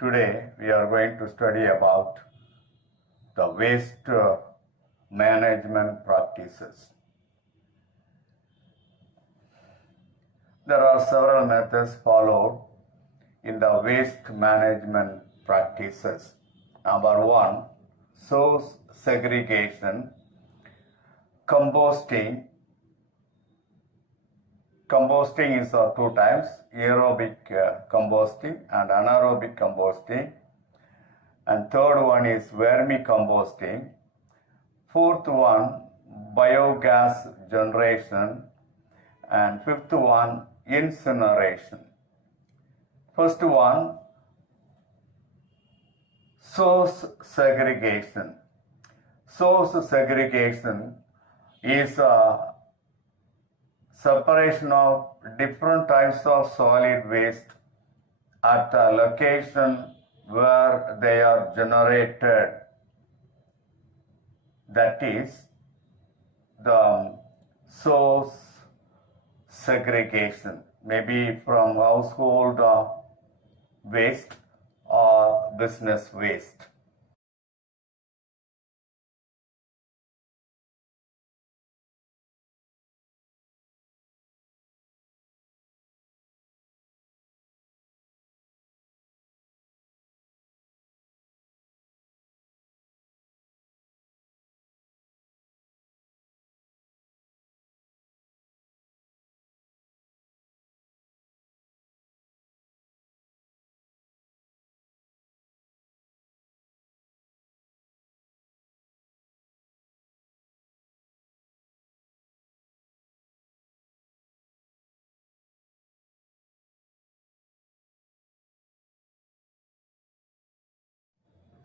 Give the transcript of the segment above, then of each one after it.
Today we are going to study about the waste management practices. There are several methods followed in the waste management practices. Number one, source segregation, composting. Composting is two types, aerobic composting and anaerobic composting. And third one is vermicomposting. Fourth one, biogas generation. And fifth one, incineration. First one, source segregation. Source segregation is a separation of different types of solid waste at a location where they are generated. That is the source segregation, maybe from household waste or business waste.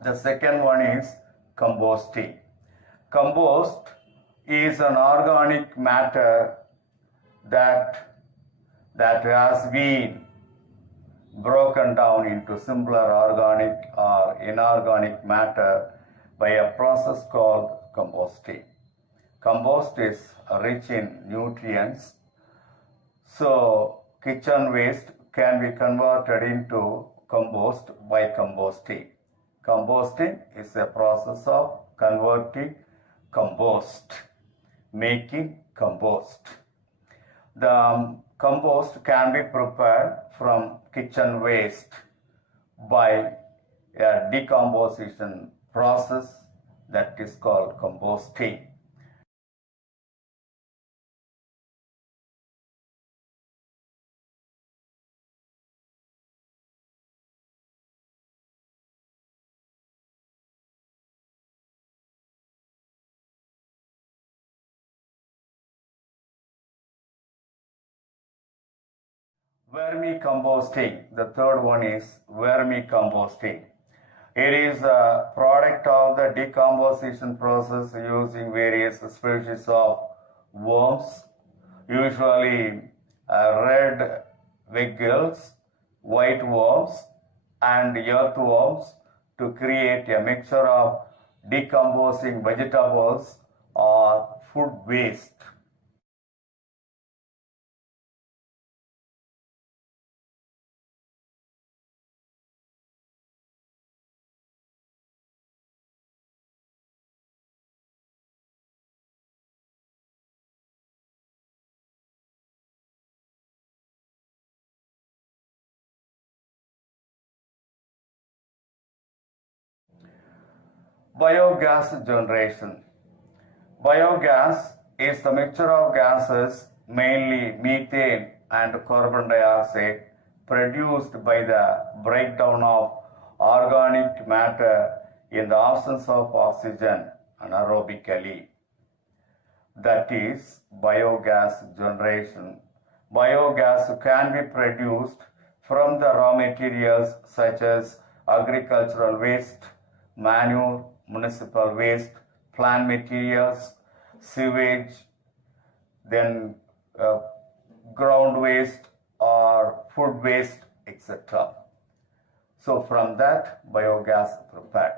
The second one is composting. Compost is an organic matter that has been broken down into simpler organic or inorganic matter by a process called composting. Compost is rich in nutrients, so kitchen waste can be converted into compost by composting. Composting is a process of converting compost, making compost. The compost can be prepared from kitchen waste by a decomposition process that is called composting. Vermicomposting, the third one is vermicomposting. It is a product of the decomposition process using various species of worms, usually red wiggles, white worms, and earthworms, to create a mixture of decomposing vegetables or food waste. Biogas generation. Biogas is the mixture of gases, mainly methane and carbon dioxide, produced by the breakdown of organic matter in the absence of oxygen anaerobically. That is biogas generation. Biogas can be produced from the raw materials such as agricultural waste, manure, municipal waste, plant materials, sewage, then ground waste or food waste, etc. So from that, biogas is prepared.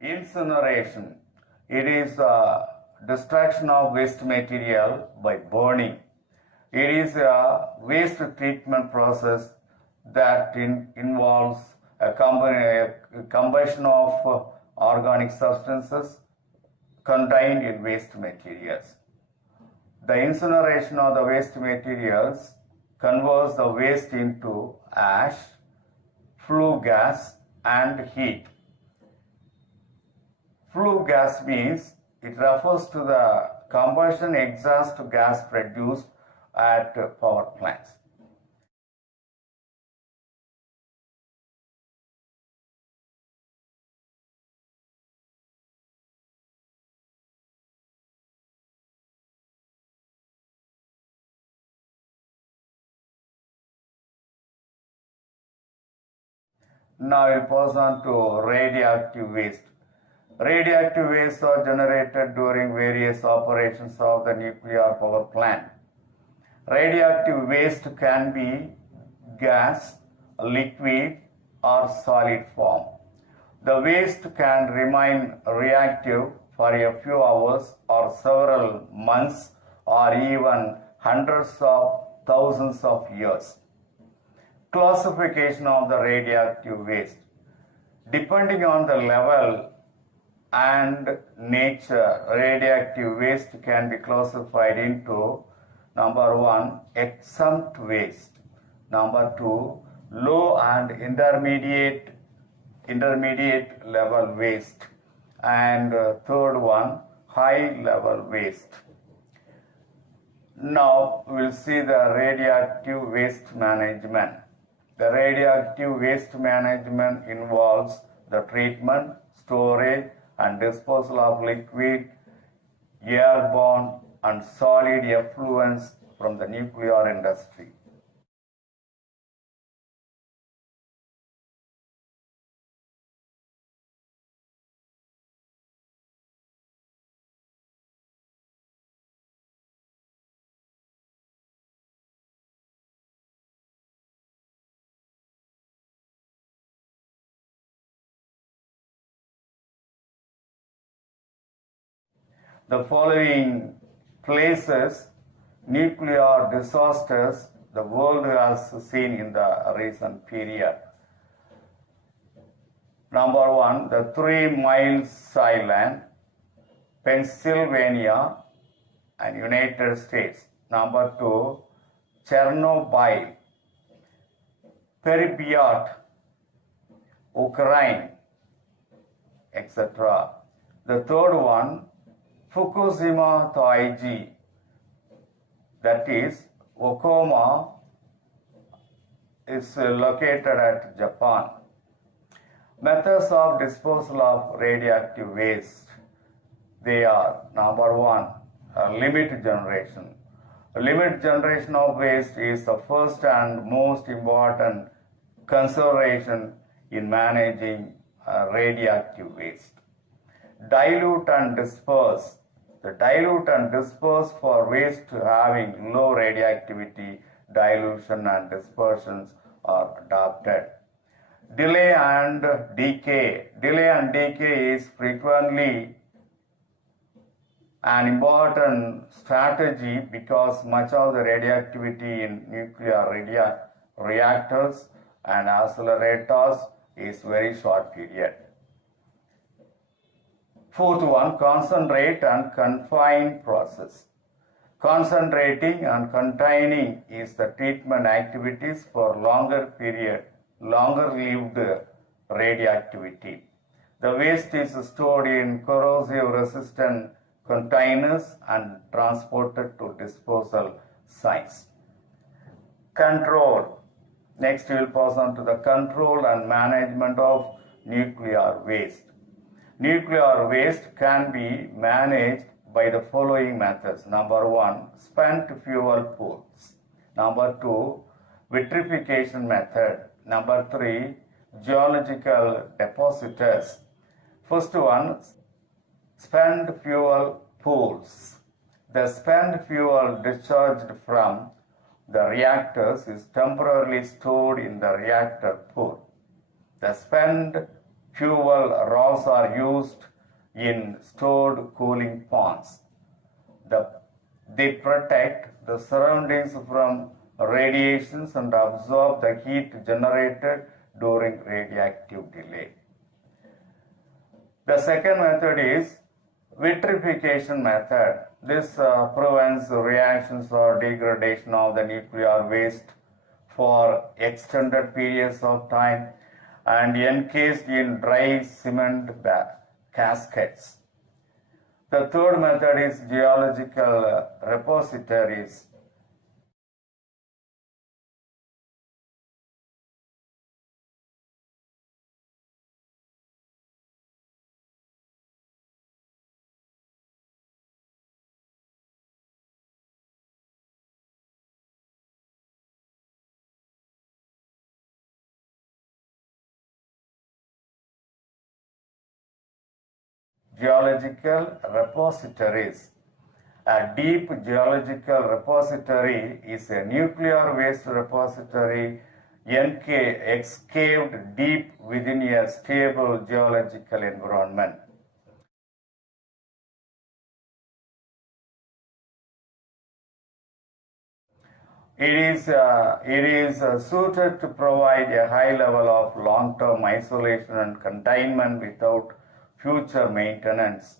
Incineration. It is the destruction of waste material by burning. It is a waste treatment process that involves a combustion of organic substances contained in waste materials. The incineration of the waste materials converts the waste into ash, flue gas, and heat. Flue gas means it refers to the combustion exhaust gas produced at power plants. Now we'll pass on to radioactive waste. Radioactive waste are generated during various operations of the nuclear power plant. Radioactive waste can be gas, liquid, or solid form. The waste can remain reactive for a few hours or several months or even hundreds of thousands of years. Classification of the radioactive waste. Depending on the level and nature, radioactive waste can be classified into number 1, exempt waste. Number 2, low and intermediate level waste. And third one, high level waste. Now we'll see the radioactive waste management. The radioactive waste management involves the treatment, storage, and disposal of liquid, airborne, and solid effluents from the nuclear industry. The following places nuclear disasters the world has seen in the recent period. Number 1, the 3 Miles Island, Pennsylvania and United States. Number 2, Chernobyl, Pripyat, Ukraine, etc. The third one, Fukushima Daiichi, that is Okuma, is located at Japan. Methods of disposal of radioactive waste. They are number 1, limit generation. Limit generation of waste is the first and most important consideration in managing radioactive waste. Dilute and disperse. The dilute and disperse for waste having low radioactivity, dilution and dispersions are adopted. Delay and decay. Delay and decay is frequently an important strategy because much of the radioactivity in nuclear reactors and accelerators is very short period. Fourth one, concentrate and confine process. Concentrating and containing is the treatment activities for longer lived radioactivity. The waste is stored in corrosive resistant containers and transported to disposal sites. Control. Next we will pass on to the control and management of nuclear waste. Nuclear waste can be managed by the following methods. Number 1, spent fuel pools. Number 2, vitrification method. Number 3, geological depositors. First one, spent fuel pools. The spent fuel discharged from the reactors is temporarily stored in the reactor pool. The spent fuel rods are used in stored cooling ponds. They protect the surroundings from radiations and absorb the heat generated during radioactive delay. The second method is vitrification method. This prevents reactions or degradation of the nuclear waste for extended periods of time and encased in dry cement caskets. The third method is geological repositories. Geological repositories. A deep geological repository is a nuclear waste repository excaved deep within a stable geological environment. It is suited to provide a high level of long-term isolation and containment without future maintenance.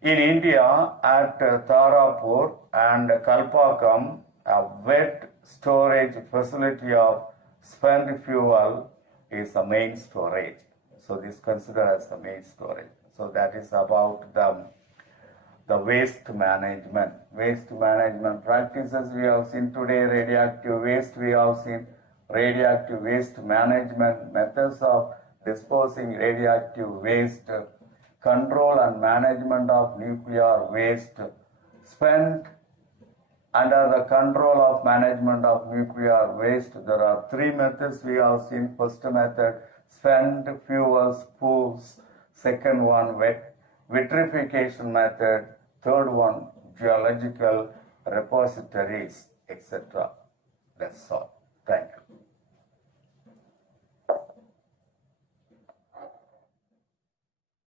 In India, at Tarapur and Kalpakam, a wet storage facility of spent fuel is the main storage. So this is considered as the main storage. So that is about the waste management. Waste management practices we have seen today, radioactive waste we have seen, radioactive waste management methods of disposing radioactive waste, control and management of nuclear waste, spent under the control of management of nuclear waste. There are three methods we have seen. First method, spent fuels pools. Second one, vitrification method. Third one, geological repositories, etc. That's all. Thank you.